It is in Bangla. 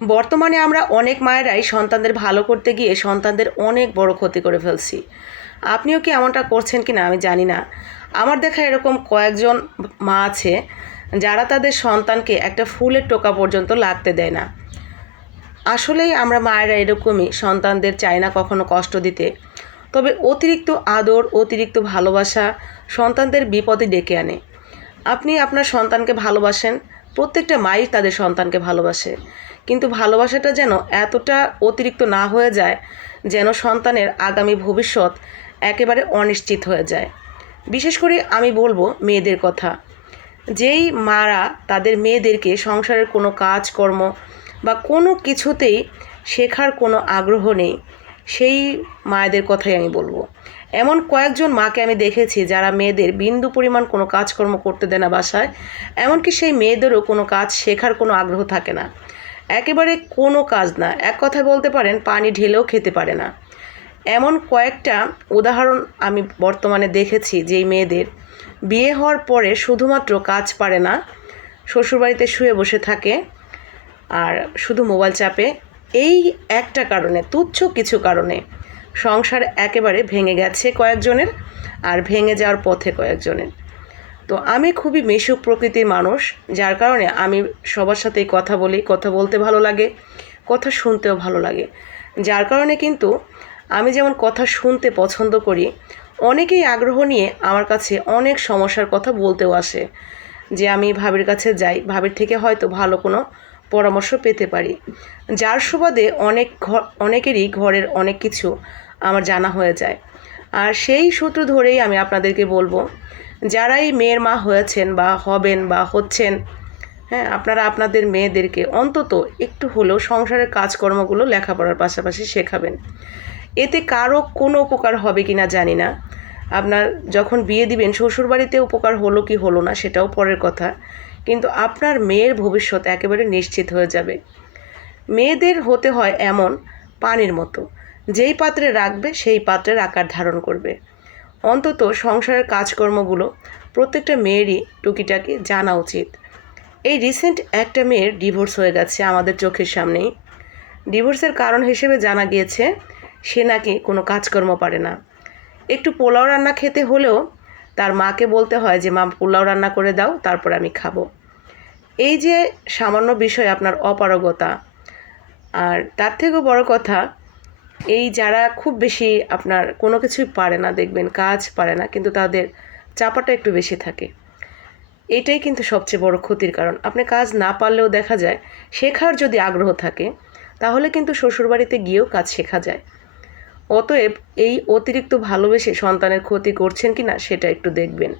বর্তমানে আমরা অনেক মায়েরাই সন্তানদের ভালো করতে গিয়ে সন্তানদের অনেক বড় ক্ষতি করে ফেলছি। আপনিও কি এমনটা করছেন কি না আমি জানি না। আমার দেখা এরকম কয়েকজন মা আছে যারা তাদের সন্তানকে একটা ফুলের টোকা পর্যন্ত লাগতে দেয় না। আসলেই আমরা মায়েরা এরকমই সন্তানদের চাই না কখনো কষ্ট দিতে। তবে অতিরিক্ত আদর, অতিরিক্ত ভালোবাসা সন্তানদের বিপদে ডেকে আনে। আপনি আপনার সন্তানকে ভালোবাসেন, প্রত্যেকটা মাই তাদের সন্তানকে ভালোবাসে। কিন্তু ভালোবাসাটা যেন এতটা অতিরিক্ত না হয়ে যায় যেন সন্তানের আগামী ভবিষ্যৎ একেবারে অনিশ্চিত হয়ে যায়। বিশেষ করে আমি বলব মেয়েদের কথা। যেই মারা তাদের মেয়েদেরকে সংসারের কোনো কাজকর্ম বা কোনো কিছুতেই শেখার কোনো আগ্রহ নেই, সেই মায়েদের কথাই আমি বলব। এমন কয়েকজন মাকে আমি দেখেছি যারা মেয়েদের বিন্দু পরিমাণ কোনো কাজকর্ম করতে দেয় না বাসায়, এমনকি সেই মেয়েদেরও কোনো কাজ শেখার কোনো আগ্রহ থাকে না। একেবারে কোনো কাজ না। এক কথায় বলতে পারেন, পানি ঢেলেও খেতে পারে না। এমন কয়েকটা উদাহরণ আমি বর্তমানে দেখেছি যেই মেয়েদের। বিয়ে হওয়ার পরে শুধুমাত্র কাজ পারে না, শ্বশুরবাড়িতে শুয়ে বসে থাকে আর শুধু মোবাইল চাপে। এই একটা কারণে, তুচ্ছ কিছু কারণে সংসার একেবারে ভেঙে গেছে কয়েকজনের আর ভেঙে যাওয়ার পথে কয়েকজনের। তো আমি খুবই মিশুক প্রকৃতির মানুষ, যার কারণে আমি সবার সাথেই কথা বলি, কথা বলতে ভালো লাগে, কথা শুনতেও ভালো লাগে। যার কারণে কিন্তু আমি যেমন কথা শুনতে পছন্দ করি, অনেকেই আগ্রহ নিয়ে আমার কাছে অনেক সমস্যার কথা বলতেও আসে, যে আমি ভাবির কাছে যাই, ভাবির থেকে হয়তো ভালো কোনো পরামর্শ পেতে পারি। যার সুবাদে অনেক ঘর অনেকেরই ঘরের অনেক কিছু আমার জানা হয়ে যায়। আর সেই সূত্র ধরেই আমি আপনাদেরকে বলব যারাই মেয়ের মা হয়েছেন বা হবেন বা হচ্ছেন হ্যাঁ আপনারা আপনাদের মেয়েদেরকে অন্তত একটু হলেও সংসারের কাজকর্মগুলো লেখাপড়ার পাশাপাশি শেখাবেন। এতে কারও কোনো উপকার হবে কি না জানি না। আপনার যখন বিয়ে দিবেন, শ্বশুরবাড়িতে উপকার হলো কি হলো না সেটাও পরের কথা। কিন্তু আপনার মেয়ের ভবিষ্যৎ একেবারে নিশ্চিত হয়ে যাবে। মেয়েদের হতে হয় এমন পানির মতো। যেই পাত্রে রাখবে, সেই পাত্রের আকার ধারণ করবে। অন্তত সংসারের কাজকর্মগুলো প্রত্যেকটা মেয়েরই টুকিটাকি জানা উচিত। এই রিসেন্ট একটা মেয়ের ডিভোর্স হয়ে গেছে আমাদের চোখের সামনেই। ডিভোর্সের কারণ হিসেবে জানা গিয়েছে, সে নাকি কোনো কাজকর্ম পারে না। একটু পোলাও রান্না খেতে হলেও তার মাকে বলতে হয় যে, মা, পোলাও রান্না করে দাও, তারপর আমি খাব। এই যে সামান্য বিষয় আপনার অপারগতা, আর তার থেকেও বড় কথা এই যারা খুব বেশি আপনার কোনো কিছুই পারে না দেখবেন, কাজ পারে না, কিন্তু তাদের চাপাটা একটু বেশি থাকে। এটাই কিন্তু সবচেয়ে বড় ক্ষতির কারণ। আপনি কাজ না পারলেও দেখা যায়, শেখার যদি আগ্রহ থাকে, তাহলে কিন্তু শ্বশুরবাড়িতে গিয়েও কাজ শেখা যায়। অতএব এই অতিরিক্ত ভালোবেসে সন্তানের ক্ষতি করছেন কি না সেটা একটু দেখবেন।